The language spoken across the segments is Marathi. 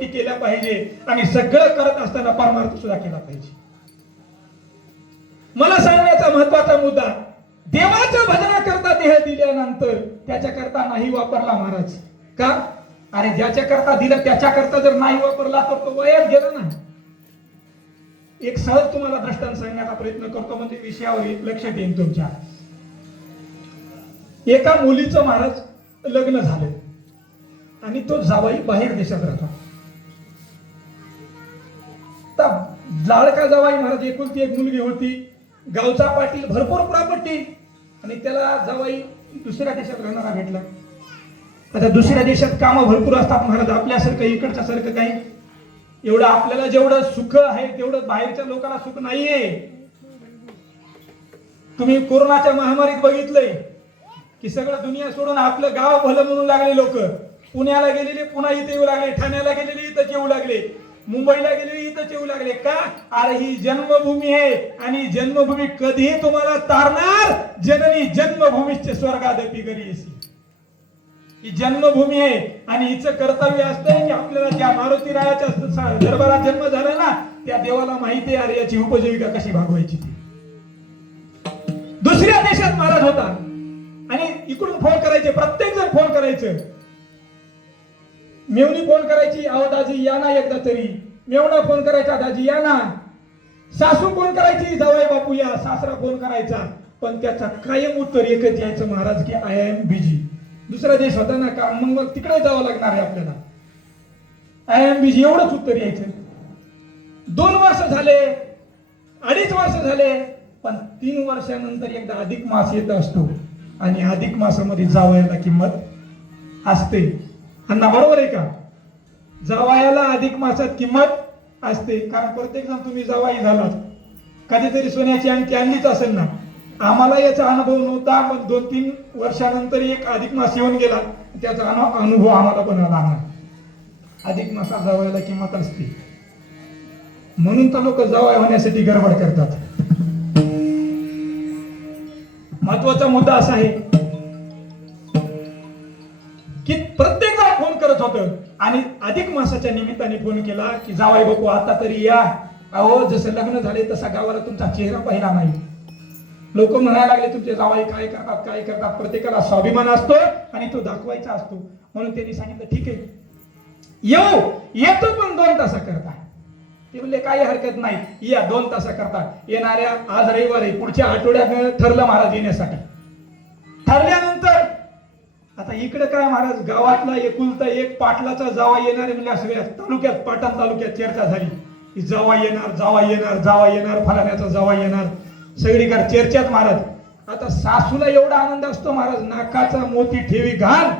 गोष्टी केल्या पाहिजे आणि सगळं करत असताना परमार्थ सुद्धा केला पाहिजे. मला सांगण्याचा महत्त्वाचा मुद्दा देवाच्या भजनाकरता देह दिल्यानंतर त्याच्याकरता नाही वापरला महाराज. का? अरे ज्याच्या करता दिलं त्याच्याकरता जर नाही वापरला तर तो वयात गेला ना एक सहज तुम्हाला दृष्टांत सांगण्याचा प्रयत्न करतो म्हणजे विषयावर लक्ष देईन तुमच्या. एका मुलीचं महाराज लग्न झालं. आणि तो जावाई बाहेर देशात राहतो. लाडका जावाई महाराज एकुलती एक मुलगी होती. गावचा पाटील भरपूर प्रॉपर्टी आणि त्याला जावाई दुसऱ्या देशात राहणारा भेटला. आता दुसऱ्या देशात कामं भरपूर असतात महाराज. आपल्यासारखं इकडच्या सारखं काही. एवढं आपल्याला जेवढं सुख आहे तेवढं बाहेरच्या लोकांना सुख नाहीये. तुम्ही कोरोनाच्या महामारीत बघितलंय की सगळं दुनिया सोडून आपलं गाव भलं म्हणून लागले लोक. पुण्याला गेलेले पुन्हा इथे येऊ लागले ठाण्याला गेलेले इथं येऊ लागले. मुंबईला गेले इथं येऊ लागले. का? अरे ही जन्मभूमी आहे आणि जन्मभूमी कधीही तुम्हाला तारणार. जननी जन्मभूमीचे स्वर्गादपी घरी ही जन्मभूमी आहे आणि हिचं कर्तव्य असतंय की आपल्याला ज्या मारुती रायाच्या दरबारात जन्म झाला ना त्या देवाला माहिती आहे अरे याची उपजीविका कशी भागवायची ती. दुसऱ्या देशात महाराज होता. आणि इकडून फोन करायचे प्रत्येक जण फोन करायचं. मेवणी फोन करायची अहो दाजी या ना एकदा तरी. मेवणा फोन करायचा दाजी या ना. सासू फोन करायची जवाई बापू या सासरा फोन करायचा. पण त्याचा कायम उत्तर एकच यायचं महाराज की आय एम बिजी दुसरा देश होता ना का मग मग तिकडे जावं लागणार आहे आपल्याला. आय एम बिजी एवढंच उत्तर यायचं. दोन वर्ष झाले अडीच वर्ष झाले पण तीन वर्षानंतर एकदा अधिक मास येत असतो. आणि अधिक मासामध्ये जावयाला किंमत असते. अण्णा बरोबर आहे का? जावयाला अधिक मासात किंमत असते. कारण प्रत्येक जण तुम्ही जावाई झालात. कधीतरी सोन्याची आणखी आणलीच असेल ना? आम्हाला याचा अनुभव नव्हता पण दोन तीन वर्षानंतर एक अधिक मास येऊन गेला. त्याचा अनु- अनुभव आम्हाला पण आला अधिक मासा जावयाला किंमत असते. म्हणून तर लोक जावया होण्यासाठी गडबड करतात. महत्त्वाचा मुद्दा असा आहे अधिक मासाच्या निमित्ताने फोन केला की जावाई बापू आता तरी या. अहो जसं लग्न झाले तसा गावाला तुमचा चेहरा पाहिला नाही. लोक म्हणायला लागले तुमचे जावाई काय करतात काय करतात? प्रत्येकाला स्वाभिमान असतो आणि तो दाखवायचा असतो. म्हणून त्यांनी सांगितलं ठीक आहे. येऊ. येतो पण दोन तासा करता. ते म्हणले काही हरकत नाही. या दोन तासा करता. येणाऱ्या आज रविवार आहे पुढच्या आठवड्यात ठरलं महाराज येण्यासाठी. ठरल्यानंतर आता इकडे काय महाराज गावातला एकुलता एक पाटलाचा जावा येणार म्हणजे सगळ्या तालुक्यात पाटण तालुक्यात चर्चा झाली. की जावा येणार जावा येणार जावा येणार फलाण्याचा जावा येणार. सगळीकडे चर्चेत महाराज. आता सासूला एवढा आनंद असतो महाराज नाकाचा मोती ठेवी घाल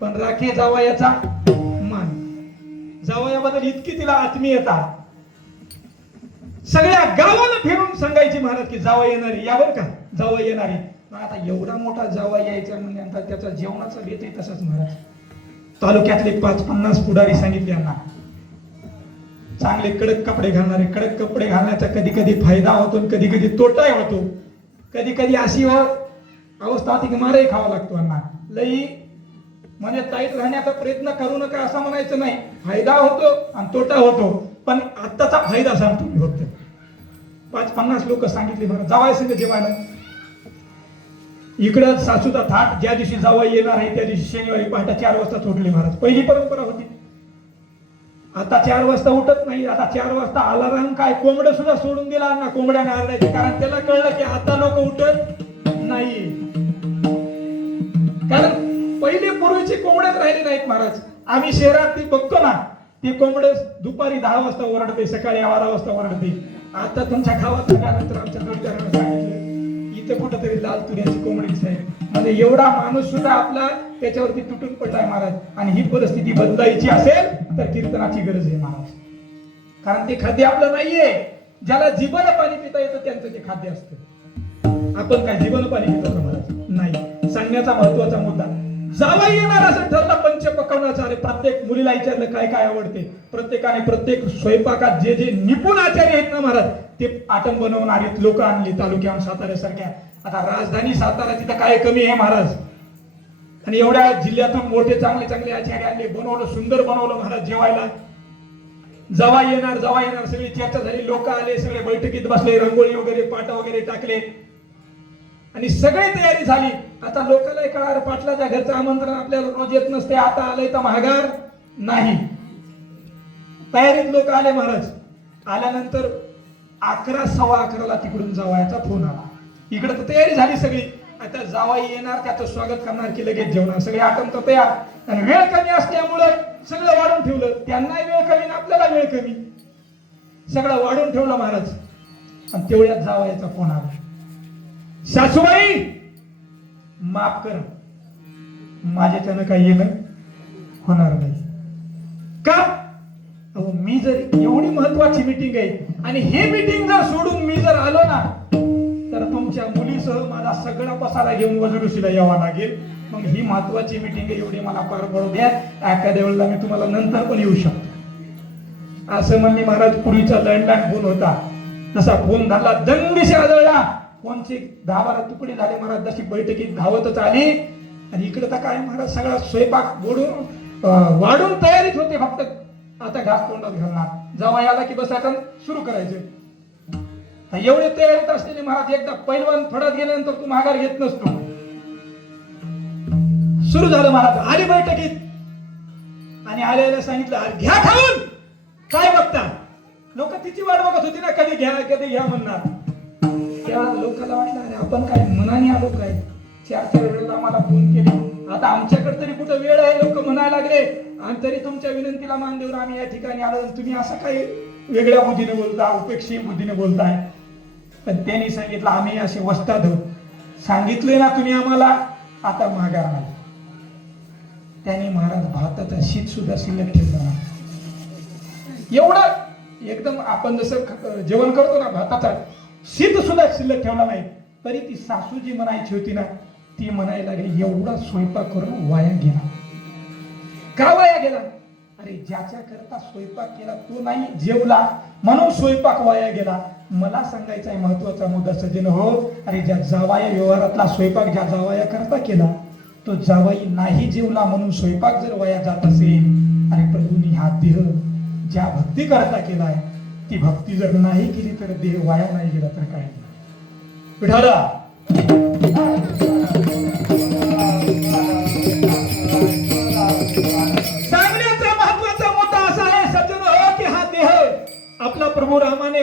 पण राखे जावयाचा मान. जावयाबद्दल इतकी तिला आत्मीयता. सगळ्या गावाला फिरून सांगायची महाराज की जावा येणारी यावर का? जावा येणारी आता एवढा मोठा जावा यायचा म्हणजे त्याचा जेवणाचा बेतही तसाच महाराज. तालुक्यातले पाच पन्नास पुढारी सांगितले यांना. चांगले कडक कपडे घालणारे कडक कपडे घालण्याचा कधी कधी फायदा होतो कधी कधी तोटाही होतो. कधी कधी अशी अवस्था होती की मारही खावा लागतो यांना. लई म्हणजे ताईत राहण्याचा प्रयत्न करू नका असं म्हणायचं नाही. फायदा होतो आणि तोटा होतो. पण आत्ताचा फायदा सांगतो मी फक्त. पाच पन्नास लोक सांगितले बरं. जावायचं जेवायला. इकडं सासूचा थाट ज्या दिवशी जावा येणार आहे त्या दिवशी शनिवारी पहाटे चार वाजता सोडले महाराज. पहिली परंपरा होती. आता चार वाजता उठत नाही आता चार वाजता अलाराम काय? कोंबड सुद्धा सोडून दिला ना कोंबड्याने आरडायचे. कारण त्याला कळलं की आता लोक उठत नाही. कारण पहिले पूर्वीचे कोंबड्याच राहिले नाहीत महाराज. आम्ही शहरात ती बघतो ना ती कोंबड दुपारी दहा वाजता ओरडते सकाळी बारा वाजता ओरडते. आता तुमच्या गावात आमच्या इथं कुठंतरी लाल तुरीची कोंबडीच आहे म्हणजे एवढा माणूस सुद्धा आपला त्याच्यावरती तुटून पडलाय महाराज. आणि ही परिस्थिती बदलायची असेल तर कीर्तनाची गरज आहे महाराज. कारण ते खाद्य आपलं नाहीये. ज्याला जीवन पाणी पिता येतं त्यांचं ते खाद्य असतं. आपण काय जीवन पाणी पितो का महाराज? नाही. सांगण्याचा महत्त्वाचा मुद्दा. जावा येणार असं ठरलं पंच पकवण्याचा अरे प्रत्येक मुलीला विचारलं काय काय आवडते? प्रत्येकाने प्रत्येक स्वयंपाकात जे जे निपुण आचार्य आहेत ना महाराज ते आटम बनवणारे लोक आणली तालुक्या साताऱ्यासारख्या आता राजधानी सातारा तिथं काय कमी आहे महाराज? आणि एवढ्या जिल्ह्यातून मोठे चांगले चांगले आचार्य आणले बनवलं सुंदर बनवलं महाराज जेवायला. जवा येणार जवा येणार सगळी चर्चा झाली लोक आले सगळे बैठकीत बसले रंगोळी वगैरे पाटा वगैरे टाकले. आणि सगळी तयारी झाली. आता लोकांना कळार पाटलाच्या घरचं आमंत्रण आपल्याला रोज येत नसते. आता आलंय तर महागार नाही. तयारीत लोक आले महाराज. आल्यानंतर अकरा सव्वा अकराला तिकडून जावायचा फोन आला. इकडे तर तयारी झाली सगळी. आता जावाई येणार त्याचं स्वागत करणार की लगेच जेवणार. सगळे आटम तर तयार. आणि वेळ कमी असल्यामुळं सगळं वाढून ठेवलं. त्यांनाही वेळ कमी आणि आपल्याला वेळ कमी. सगळं वाढून ठेवलं महाराज. आणि तेवढ्यात जावायचा फोन आला. सासूबाई माफ कर. माझ्याच्यानं काही येणं होणार नाही. का? अहो मी जर एवढी महत्वाची मीटिंग आहे आणि हे मीटिंग जर सोडून मी जर आलो ना तर तुमच्या मुलीसह माझा सगळा पसारा घेऊन वजरुशीला यावा लागेल. मग ही महत्वाची मीटिंग आहे एवढी मला पार पडू द्या. एखाद्या वेळेला मी तुम्हाला नंतर पण येऊ शकतो. असं म्हणणे महाराज पूर्वीचा लँडलाईन फोन होता. तसा फोन झाला दंडीशी आदळला. कोणची दहा बारा तुकडे झाले महाराज जशी बैठकीत धावतच आली. आणि इकडे तर काय महाराज सगळा स्वयंपाक गोडून वाढून तयारीत होते फक्त. आता घास तोंडात घालणार. जेव्हा आला की बस आता सुरू करायचं. एवढे तयारीत असलेले महाराज एकदा पैलवान थोडा गेल्यानंतर तू माघार घेत नसतो. सुरू झालं महाराज आली बैठकीत. आणि आलेल्या सांगितलं घ्या खाऊन. काय बघता? लोक तिची वाट बघत होती ना कधी घ्या कधी घ्या म्हणणार. तेव्हा लोकांना वाटलं अरे आपण काय मनाने आलो काय? चार चार वेळेला आम्हाला फोन केले. आता आमच्याकडे तरी कुठं वेळ आहे? लोक म्हणायला लागले. आणि तरी तुमच्या विनंतीला मान देऊन आम्ही या ठिकाणी आलो. तुम्ही असं काही वेगळ्या बुद्धीने बोलता उपेक्षी बुद्धीने बोलताय. पण त्यांनी सांगितलं आम्ही असे वस्ताद आहोत. सांगितले ना तुम्ही आम्हाला. आता माघार आला. त्याने महाराज भाताचा शीत सुद्धा शिल्लक ठेवला एवढं एकदम आपण जसं जेवण करतो ना भाताचा शीत सुद्धा शिल्लक ठेवला नाही. तरी ती सासू जी म्हणायची होती ना ती म्हणायला लागली एवढा स्वयंपाक करून वाया गेला. का वाया गेला? अरे ज्याच्या करता स्वयंपाक केला तो नाही जेवला. म्हणून स्वयंपाक वाया गेला. मला सांगायचा आहे महत्त्वाचा मुद्दा सज्जन हो अरे ज्या जावाया व्यवहारातला स्वयंपाक ज्या जावाया करता केला तो जावाई नाही जेवला म्हणून स्वयंपाक जर वाया जात असेल अरे प्रभूंनी हा देह ज्या भक्ती करता केलाय ती भक्ती जर नाही केली तर देह वाया नाही गेला तर काय? सांगण्याचा महत्त्वाचा मुद्दा असा आहे सज्जन हो की हा देह. आपला प्रभू रामाने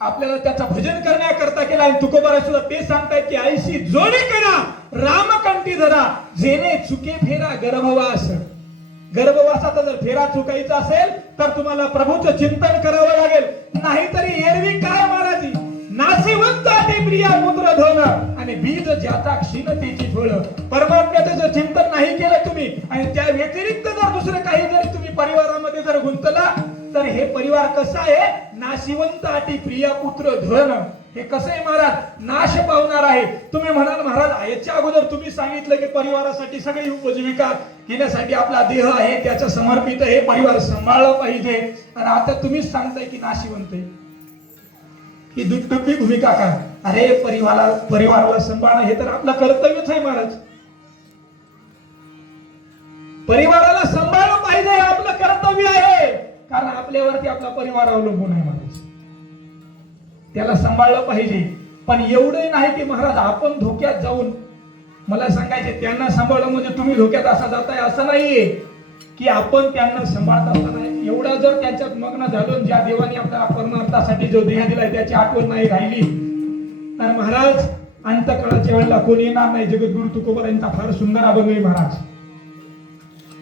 आपल्याला त्याचा भजन करण्याकरता केला आणि तुकोबारा सुद्धा ते सांगताय की आईशी जोडी करा रामकंठी धरा जेणे चुके फेरा गर्भवास. गर्भवासाचा जर फेरा चुकायचा असेल तर तुम्हाला प्रभूचं चिंतन करावं लागेल नाहीतरी एरवी काय महाराजी नाशिवंत ते प्रिया पुत्र धन. आणि बीज ज्याचा क्षीणतेची फळ परमात्म्याचं जर चिंतन नाही केलं तुम्ही आणि त्या व्यतिरिक्त जर दुसरं काही जर तुम्ही परिवारामध्ये जर गुंतला तर हे परिवार कसं आहे? नाशिवंत अटी प्रिया पुत्र धन. हे कसं आहे महाराज? नाश पावणार आहे. तुम्ही म्हणाल महाराज याच्या अगोदर तुम्ही सांगितलं की परिवारासाठी सगळी उपजीविका घेण्यासाठी आपला देह आहे त्याचं समर्पित हे परिवार सांभाळलं पाहिजे. आणि आता तुम्हीच सांगताय की नाशिवंत ही दुटप्पी भूमिका का? अरे परिवारा परिवाराला सांभाळणं हे तर आपलं कर्तव्यच आहे महाराज. परिवाराला सांभाळलं पाहिजे हे आपलं कर्तव्य आहे. कारण आपल्यावरती आपला परिवार अवलंबून आहे महाराज. त्याला सांभाळलं पाहिजे. पण एवढंही नाही की महाराज आपण धोक्यात जाऊन मला सांगायचे त्यांना सांभाळलं म्हणजे तुम्ही धोक्यात असा जाताय असं नाहीये. की आपण त्यांना सांभाळत असताना एवढा जर त्यांच्यात मग्न झालो ज्या देवाने आपल्याला परमार्थासाठी जो देह दिलाय त्याची आठवण नाही राहिली तर महाराज अंतकाळाच्या वेळेला कोणी येणार नाही? जगद्गुरु तुकोबर यांचा फार सुंदर अभंग आहे महाराज.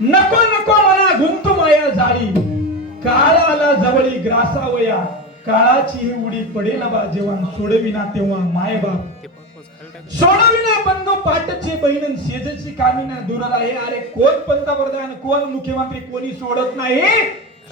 नको नको मला गुंतू माया जाळी. काळाला जवळी ग्रासावया. काळाची ही उडी पडेल बा जेव्हा सोडविना तेव्हा माय बाप. सोडविना बंधू पाटचे बहीण शेजची कामिना दुराला आहे. अरे कोण पंतप्रधान कोण मुख्यमंत्री कोणी सोडत नाही?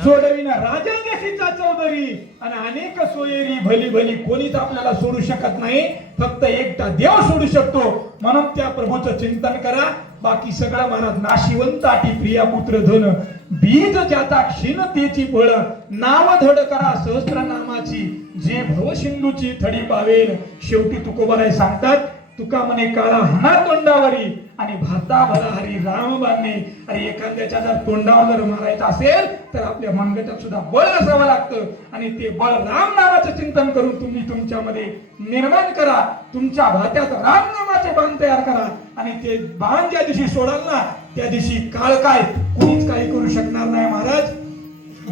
सोडविना राजा देशीचा चौधरी आणि अनेक सोयरी भली भली कोणीच आपल्याला सोडू शकत नाही. फक्त एकटा देव सोडू शकतो. म्हणून त्या प्रभूचं चिंतन करा. बाकी सगळं महाराज नाशिवंत आटी प्रिया पुत्र धन बीज ज्याचा क्षीणतेची फळ नाव धड करा सहस्त्र नामाची जे भवसिंधूची थडी पावेल. शेवटी तुकोबाराय सांगतात तुका म्हणे काळा हना तोंडावरी आणि भाता भला हरी राम बांधणे. आणि एखाद्याच्या जर तोंडावर जर मारायचं असेल तर आपल्या मनगटात सुद्धा बळ असावं लागतं. आणि ते बळ राम नामाचं चिंतन करून तुम्ही तुमच्यामध्ये निर्माण करा. तुमच्या भात्यात राम नामाचे बाण तयार करा. आणि ते बाण ज्या दिवशी सोडाल ना त्या दिवशी काळ काय कुणीच काही करू शकणार नाही महाराज.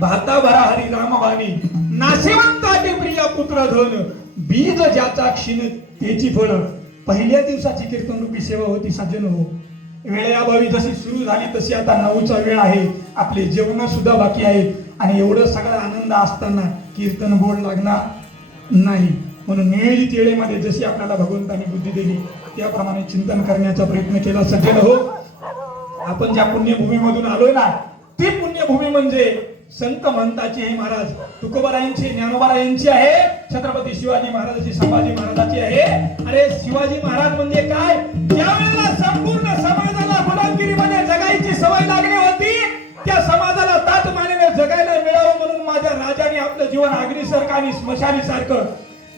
भाता भरा हरी राम बाणी नाशिवंताचे प्रिया पुत्र धन बीज ज्याचा क्षीण त्याची फळ. पहिल्या दिवसाची कीर्तन रूपी सेवा होती सज्जन हो. वेळेअभावी जशी सुरू झाली तशी आता नऊचा वेळ आहे. आपले जेवण सुद्धा बाकी आहे आणि एवढं सगळा आनंद असताना कीर्तन गोड लागणार नाही. म्हणून नियोजित वेळेमध्ये जशी आपल्याला भगवंताने बुद्धी दिली त्याप्रमाणे चिंतन करण्याचा प्रयत्न केला सज्जन हो. आपण ज्या पुण्यभूमीमधून आलोय ना ती पुण्यभूमी म्हणजे संत महंताची हे महाराज. तुकोबारायांची ज्ञानोबारायांची आहे छत्रपती शिवाजी महाराजांची संभाजी महाराजांची आहे. अरे शिवाजी महाराज म्हणजे काय? ज्यावेळेला संपूर्ण समाजाला गुलामगिरीमध्ये जगायची सवय लागली होती त्या समाजाला तात मानेने जगायला मिळावं म्हणून माझ्या राजाने आपलं जीवन अग्निसारखं आणि स्मशानी सारखं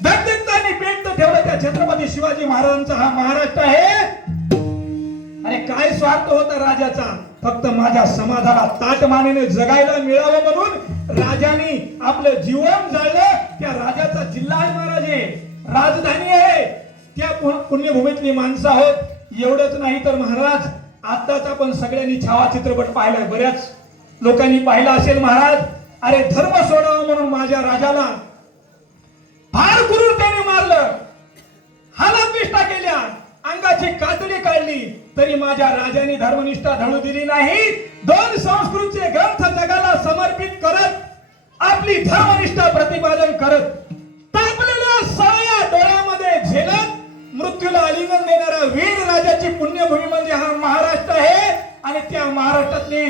दगदगतानी पेट ठेवलं. त्या छत्रपती शिवाजी महाराजांचा हा महाराष्ट्र आहे. आणि काय स्वार्थ होता राजाचा? फक्त माझ्या समाजाला ताट मानेने जगायला मिळावं म्हणून राजाने आपलं जीवन जाळलं. त्या राजाचा जिल्हा आहे महाराज आहे राजधानी आहे. त्या पुण्यभूमीतली माणसं आहोत. एवढंच नाही तर महाराज आताच आपण सगळ्यांनी छावा चित्रपट पाहिलाय बऱ्याच लोकांनी पाहिला असेल महाराज. अरे धर्म सोडावा म्हणून माझ्या राजाला फार क्रूरतेने मारलं. हालापिष्टा केल्या. अंगाची कातडी काढली तरी माझ्या राजाने धर्मनिष्ठा धडू दिली नाही. दोन संस्कृतचे ग्रंथ जगाला समर्पित करत आपली धर्मनिष्ठा प्रतिपादन करत तापलेल्या डोळ्यामध्ये झेलत मृत्यूला आलिंगन देणारा वीर राजाची पुण्यभूमी म्हणजे हा महाराष्ट्र आहे. आणि त्या महाराष्ट्रातली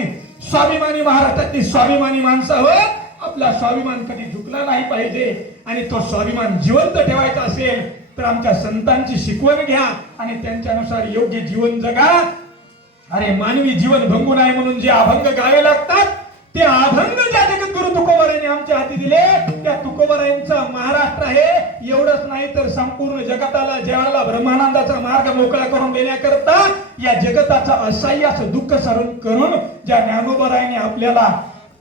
स्वाभिमानी महाराष्ट्रातली स्वाभिमानी माणसावर आपला स्वाभिमान कधी झुकला नाही पाहिजे. आणि तो स्वाभिमान जिवंत ठेवायचा असेल तर आमच्या संतांची शिकवण घ्या आणि त्यांच्यानुसार योग्य जीवन जगा. अरे मानवी जीवन भंगू नये म्हणून जे अभंग गावे लागतात ते अभंग ज्या जगद्गुरु तुकोबारायांनी आमच्या हाती दिले त्या तुकोबारायांचा महाराष्ट्र आहे. एवढंच नाही तर संपूर्ण जगताला जगाला ब्रह्मानंदाचा मार्ग मोकळा करून देण्याकरता या जगताचा असह्याचं दुःख सरण करून ज्या ज्ञानोबरायांनी आपल्याला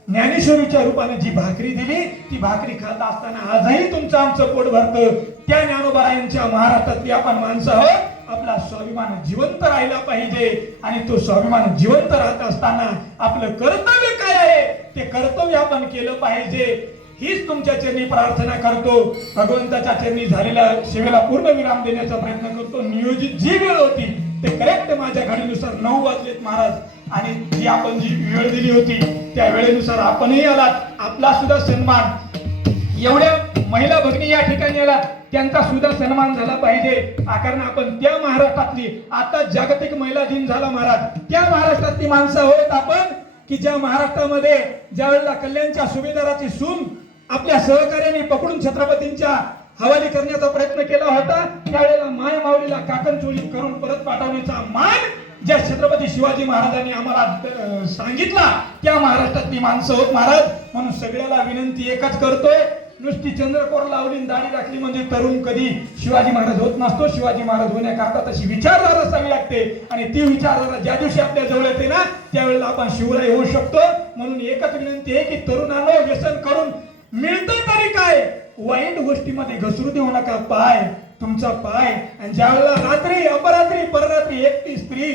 ज्ञानेश्वरीच्या रूपाने जी भाकरी दिली ती भाकरी खात असताना आजही तुमचं आमचं पोट भरतं. त्या ज्ञानोबरायांच्या महाराष्ट्रातली आपण माणसं आहोत. आपला स्वाभिमान जिवंत राहिला पाहिजे. आणि तो स्वाभिमान जिवंत राहत असताना आपलं कर्तव्य काय आहे? ते कर्तव्य आपण केलं पाहिजे. हीच तुमच्या चरणी प्रार्थना करतो. भगवंताच्या चरणी झालेल्या सेवेला पूर्ण विराम देण्याचा प्रयत्न करतो. नियोजित जी वेळ होती ते करेक्ट माझ्या घडीनुसार नऊ वाजलेत महाराज. आणि जी आपण जी वेळ दिली होती त्या वेळेनुसार आपणही आलात. आपला सुद्धा सन्मान. एवढ्या महिला भगिनी या ठिकाणी आला त्यांचा सुद्धा सन्मान झाला पाहिजे. कारण आपण त्या महाराष्ट्रातली आता जागतिक महिला दिन झाला महाराज. त्या महाराष्ट्रातली माणसं आहोत आपण की ज्या महाराष्ट्रामध्ये ज्या वेळेला कल्याणच्या सुभेदाराची सून आपल्या सहकार्याने पकडून छत्रपतींच्या हवाली करण्याचा प्रयत्न केला होता त्यावेळेला माय माऊलीला काकण चोरी करून परत पाठवण्याचा मान ज्या छत्रपती शिवाजी महाराजांनी आम्हाला सांगितला त्या महाराष्ट्रातली माणसं होत महाराज. म्हणून सगळ्याला विनंती एकच करतोय नुसती चंद्रकोर लावली दाढी राखली म्हणजे तरुण कधी शिवाजी महाराज होत नसतो. शिवाजी महाराज होण्याकरता तशी विचारधारा असावी लागते. आणि ती विचारधारा ज्या दिवशी आपल्या जवळ येते ना त्यावेळेला आपण शिवराय होऊ शकतो. म्हणून एकच विनंती आहे की तरुणांना व्यसन करून मिळतं तरी काय? वाईट गोष्टीमध्ये घसरू देऊ नका पाय. तुमचा पाय आणि ज्यावेळेला रात्री अपरात्री पररात्री एकटी स्त्री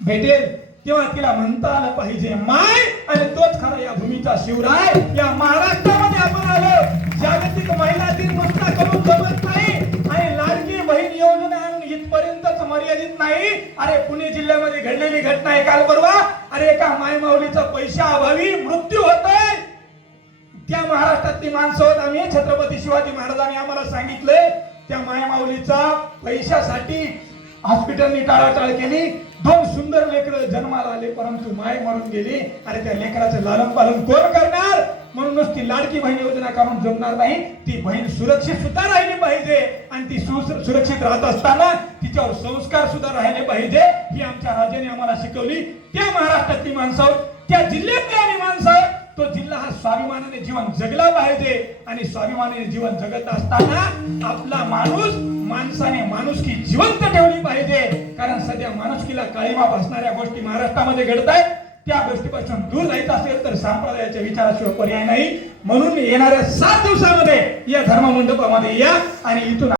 भेटेल तेव्हा तिला म्हणता आलं पाहिजे माय आणि तोच खरा या भूमीचा शिवराय. या महाराष्ट्रामध्ये आपण आलो जागतिक महिला दिन नुसता करून जमत नाही आणि लाडकी बहीण योजना इथपर्यंतच मर्यादित नाही. अरे पुणे जिल्ह्यामध्ये घडलेली घटना आहे काल परवा. अरे एका माय माऊलीचा पैशा अभावी मृत्यू होतोय. त्या महाराष्ट्रातली माणसं होत आम्ही छत्रपती शिवाजी महाराजांनी आम्हाला सांगितलंय त्या मायामाऊलीचा पैशासाठी हॉस्पिटलनी टाळाटाळ केली. दोन सुंदर लेकर जन्माला आले परंतु माय मरून गेली. अरे त्या लेकराचं लालन पालन कोण करणार? म्हणूनच ती लाडकी बहीण योजना करून जमणार नाही. ती बहीण सुरक्षित सुद्धा राहिली पाहिजे. आणि ती सुरक्षित राहत असताना तिच्यावर संस्कार सुद्धा राहिले पाहिजे. ही आमच्या राजाने आम्हाला शिकवली. त्या महाराष्ट्रातली माणसं त्या जिल्ह्यातली आम्ही माणसं तो जिल्हा हा स्वाभिमानाने जीवन जगला पाहिजे आणि स्वाभिमानाने जीवन जगत असताना आपला माणूस माणसाने माणुसकी जिवंत ठेवली पाहिजे. कारण सध्या माणुसकीला काळीमा बसणाऱ्या गोष्टी महाराष्ट्रामध्ये घडत आहेत त्या गोष्टीपासून दूर राहायचं असेल तर संप्रदायाच्या विचाराशिवाय पर्याय नाही. म्हणून येणाऱ्या सात दिवसामध्ये या धर्म मंडपामध्ये या आणि इथून